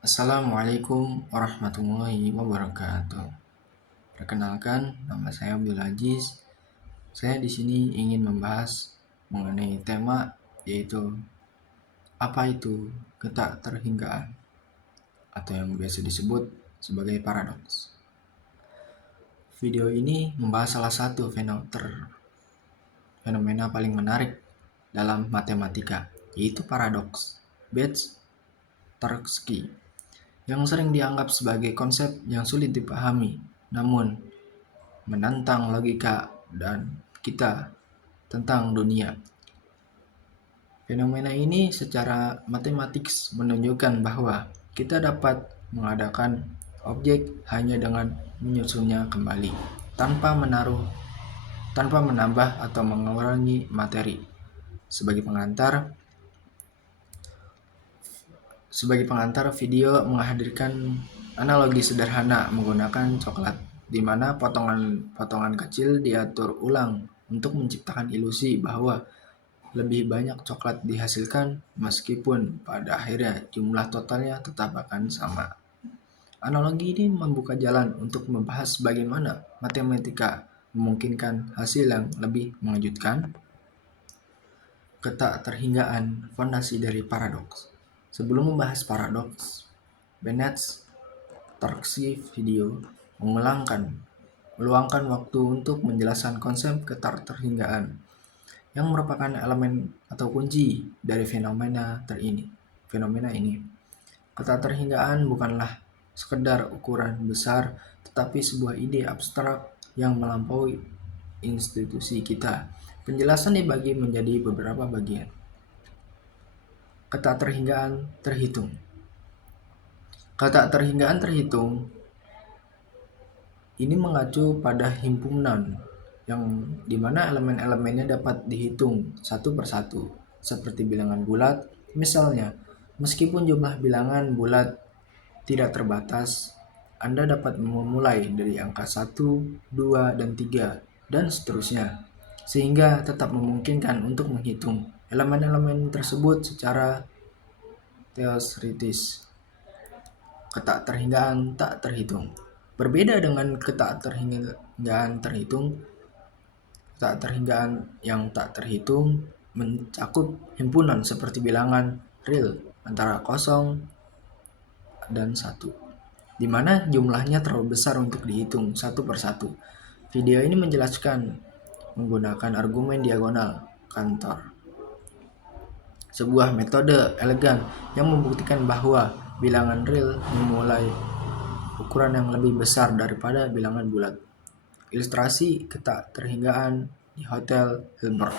Assalamualaikum warahmatullahi wabarakatuh. Perkenalkan, nama saya Abdul Aziz. Saya di sini ingin membahas mengenai tema yaitu apa itu ketakterhinggaan atau yang biasa disebut sebagai paradoks. Video ini membahas salah satu fenomena paling menarik dalam matematika, yaitu paradoks Betzky, yang sering dianggap sebagai konsep yang sulit dipahami, namun menantang logika dan kita tentang dunia. Fenomena ini secara matematis menunjukkan bahwa kita dapat mengadakan objek hanya dengan menyusunnya kembali, tanpa menambah atau mengurangi materi. Sebagai pengantar, video menghadirkan analogi sederhana menggunakan coklat, di mana potongan-potongan kecil diatur ulang untuk menciptakan ilusi bahwa lebih banyak coklat dihasilkan meskipun pada akhirnya jumlah totalnya tetap akan sama. Analogi ini membuka jalan untuk membahas bagaimana matematika memungkinkan hasil yang lebih mengejutkan. Ketakterhinggaan, fondasi dari paradoks. Sebelum membahas paradoks, Bennett-Tarski video meluangkan waktu untuk menjelaskan konsep ketakterhinggaan yang merupakan elemen atau kunci dari fenomena ini. Ketakterhinggaan bukanlah sekedar ukuran besar, tetapi sebuah ide abstrak yang melampaui institusi kita. Penjelasan dibagi menjadi beberapa bagian. Ketakterhinggaan terhitung. Ketakterhinggaan terhitung ini mengacu pada himpunan yang dimana elemen-elemennya dapat dihitung satu persatu, seperti bilangan bulat. Misalnya, meskipun jumlah bilangan bulat tidak terbatas, Anda dapat memulai dari angka 1, 2, dan 3, dan seterusnya, sehingga tetap memungkinkan untuk menghitung elemen-elemen tersebut secara teoritis. Ketakterhinggaan tak terhitung. Berbeda dengan ketakterhinggaan terhitung, ketakterhinggaan yang tak terhitung mencakup himpunan seperti bilangan real antara 0 dan 1, di mana jumlahnya terlalu besar untuk dihitung satu persatu. Video ini menjelaskan menggunakan argumen diagonal Cantor, sebuah metode elegan yang membuktikan bahwa bilangan real memulai ukuran yang lebih besar daripada bilangan bulat. Ilustrasi ketakterhinggaan di Hotel Hilbert.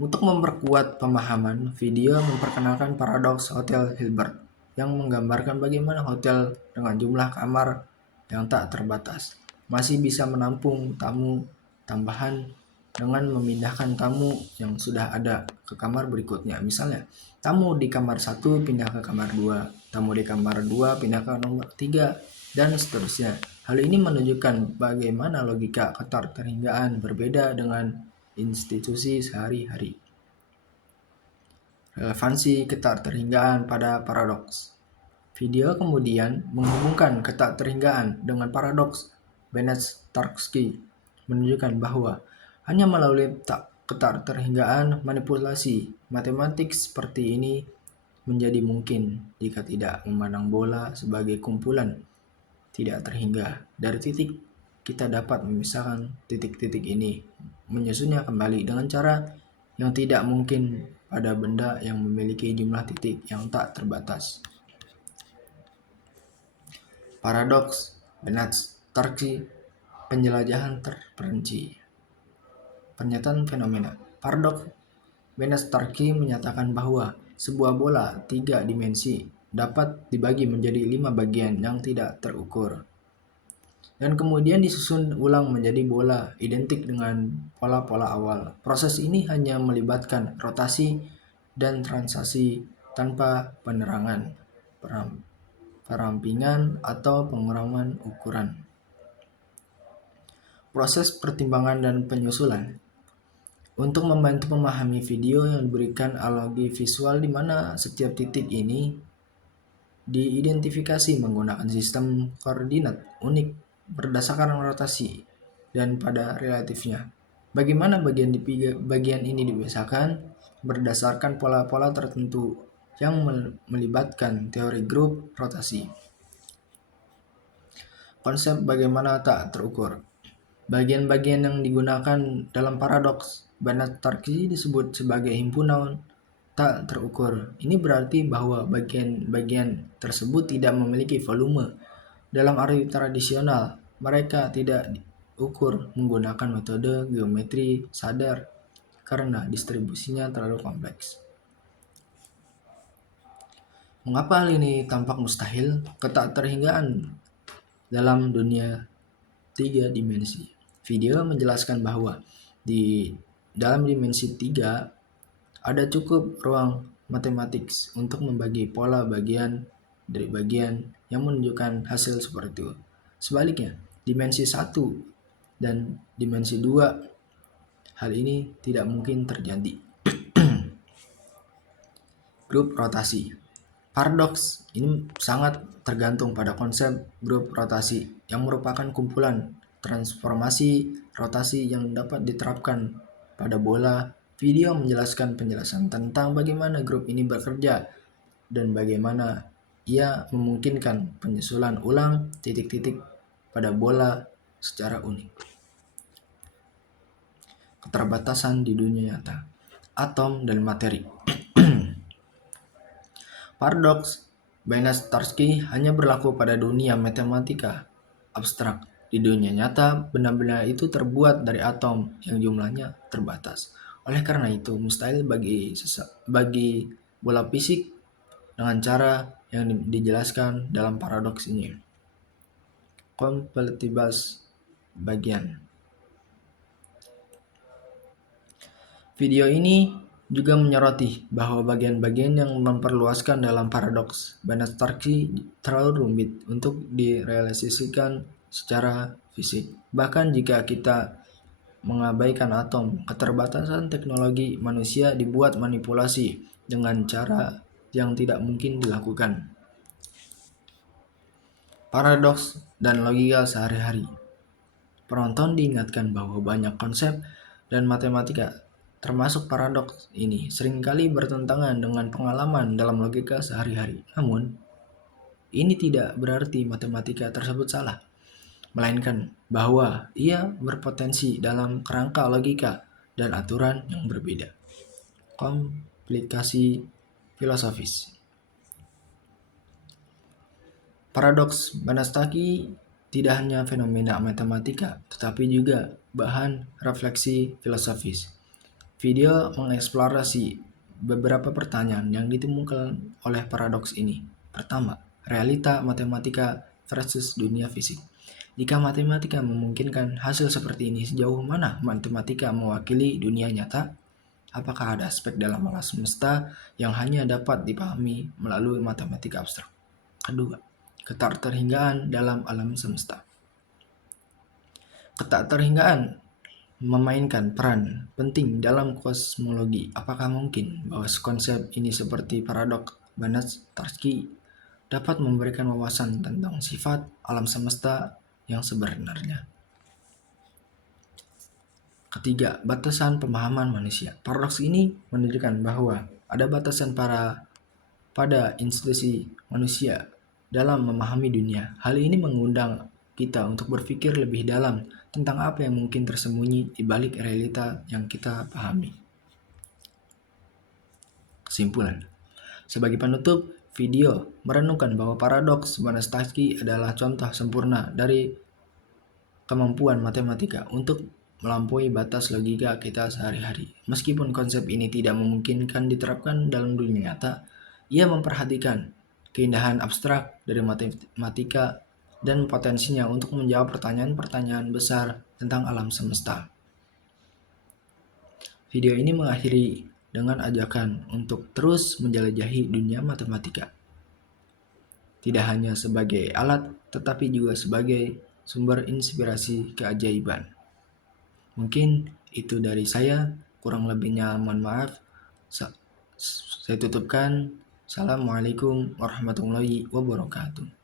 Untuk memperkuat pemahaman, video memperkenalkan paradoks Hotel Hilbert yang menggambarkan bagaimana hotel dengan jumlah kamar yang tak terbatas masih bisa menampung tamu tambahan dengan memindahkan tamu yang sudah ada ke kamar berikutnya. Misalnya, tamu di kamar 1 pindah ke kamar 2, tamu di kamar 2 pindah ke nomor 3, dan seterusnya. Hal ini menunjukkan bagaimana logika ketakterhinggaan berbeda dengan institusi sehari-hari. Relevansi ketakterhinggaan pada paradoks. Video kemudian menghubungkan ketakterhinggaan dengan paradoks Bennett-Tarski, menunjukkan bahwa hanya melalui ketakterhinggaan manipulasi matematik seperti ini menjadi mungkin jika tidak memandang bola sebagai kumpulan tidak terhingga. Dari titik, kita dapat memisahkan titik-titik ini, menyusunnya kembali dengan cara yang tidak mungkin pada benda yang memiliki jumlah titik yang tak terbatas. Paradoks Bennett-Tarski, penjelajahan terperinci. Pernyataan fenomena. Paradoks Bennett-Tarski menyatakan bahwa sebuah bola 3 dimensi dapat dibagi menjadi 5 bagian yang tidak terukur, dan kemudian disusun ulang menjadi bola identik dengan pola-pola awal. Proses ini hanya melibatkan rotasi dan translasi tanpa penerangan, perampingan, atau pengurangan ukuran. Proses pertimbangan dan penyusulan. Untuk membantu memahami video yang diberikan analogi visual di mana setiap titik ini diidentifikasi menggunakan sistem koordinat unik berdasarkan rotasi dan pada relatifnya. Bagaimana bagian ini dibiasakan berdasarkan pola-pola tertentu yang melibatkan teori grup rotasi. Konsep bagaimana tak terukur. Bagian-bagian yang digunakan dalam paradoks Banach-Tarski disebut sebagai himpunan tak terukur. Ini berarti bahwa bagian-bagian tersebut tidak memiliki volume. Dalam arti tradisional, mereka tidak diukur menggunakan metode geometri sadar karena distribusinya terlalu kompleks. Mengapa hal ini tampak mustahil? Ketakterhinggaan dalam dunia 3 dimensi. Video menjelaskan bahwa di dalam dimensi 3 ada cukup ruang matematik untuk membagi pola bagian dari bagian yang menunjukkan hasil seperti itu. Sebaliknya, dimensi 1 dan dimensi 2 hal ini tidak mungkin terjadi. Grup rotasi. Paradoks ini sangat tergantung pada konsep grup rotasi yang merupakan kumpulan transformasi rotasi yang dapat diterapkan pada bola. Video menjelaskan penjelasan tentang bagaimana grup ini bekerja dan bagaimana ia memungkinkan penyusulan ulang titik-titik pada bola secara unik. Keterbatasan di dunia nyata. Atom dan materi. Paradoks Banach-Tarski hanya berlaku pada dunia matematika abstrak. Di dunia nyata, benda-benda itu terbuat dari atom yang jumlahnya terbatas. Oleh karena itu, mustahil bagi bola fisik dengan cara yang dijelaskan dalam paradoks ini. Kompleksitas bagian. Video ini juga menyoroti bahwa bagian-bagian yang memperluaskan dalam paradoks Banach-Tarski terlalu rumit untuk direalisasikan secara fisik. Bahkan jika kita mengabaikan atom, keterbatasan teknologi manusia dibuat manipulasi dengan cara yang tidak mungkin dilakukan. Paradoks dan logika sehari-hari. Penonton diingatkan bahwa banyak konsep dan matematika termasuk paradoks ini seringkali bertentangan dengan pengalaman dalam logika sehari-hari. Namun, ini tidak berarti matematika tersebut salah, melainkan bahwa ia berpotensi dalam kerangka logika dan aturan yang berbeda. Komplikasi filosofis. Paradoks Banach-Tarski tidak hanya fenomena matematika, tetapi juga bahan refleksi filosofis. Video mengeksplorasi beberapa pertanyaan yang ditemukan oleh paradoks ini. Pertama, realita matematika versus dunia fisik. Jika matematika memungkinkan hasil seperti ini, sejauh mana matematika mewakili dunia nyata? Apakah ada aspek dalam alam semesta yang hanya dapat dipahami melalui matematika abstrak? Kedua, ketakterhinggaan dalam alam semesta. Ketakterhinggaan memainkan peran penting dalam kosmologi. Apakah mungkin bahwa konsep ini seperti paradoks Banach-Tarski dapat memberikan wawasan tentang sifat alam semesta yang sebenarnya? Ketiga, batasan pemahaman manusia. Paradoks ini menunjukkan bahwa ada batasan pada institusi manusia dalam memahami dunia. Hal ini mengundang kita untuk berpikir lebih dalam tentang apa yang mungkin tersembunyi di balik realita yang kita pahami. Kesimpulan. Sebagai penutup, video merenungkan bahwa paradoks Banach-Tarski adalah contoh sempurna dari kemampuan matematika untuk melampaui batas logika kita sehari-hari. Meskipun konsep ini tidak memungkinkan diterapkan dalam dunia nyata, ia memperhatikan keindahan abstrak dari matematika dan potensinya untuk menjawab pertanyaan-pertanyaan besar tentang alam semesta. Video ini mengakhiri dengan ajakan untuk terus menjelajahi dunia matematika. Tidak hanya sebagai alat, tetapi juga sebagai sumber inspirasi keajaiban. Mungkin itu dari saya. Kurang lebihnya mohon maaf. Saya tutupkan. Assalamualaikum warahmatullahi wabarakatuh.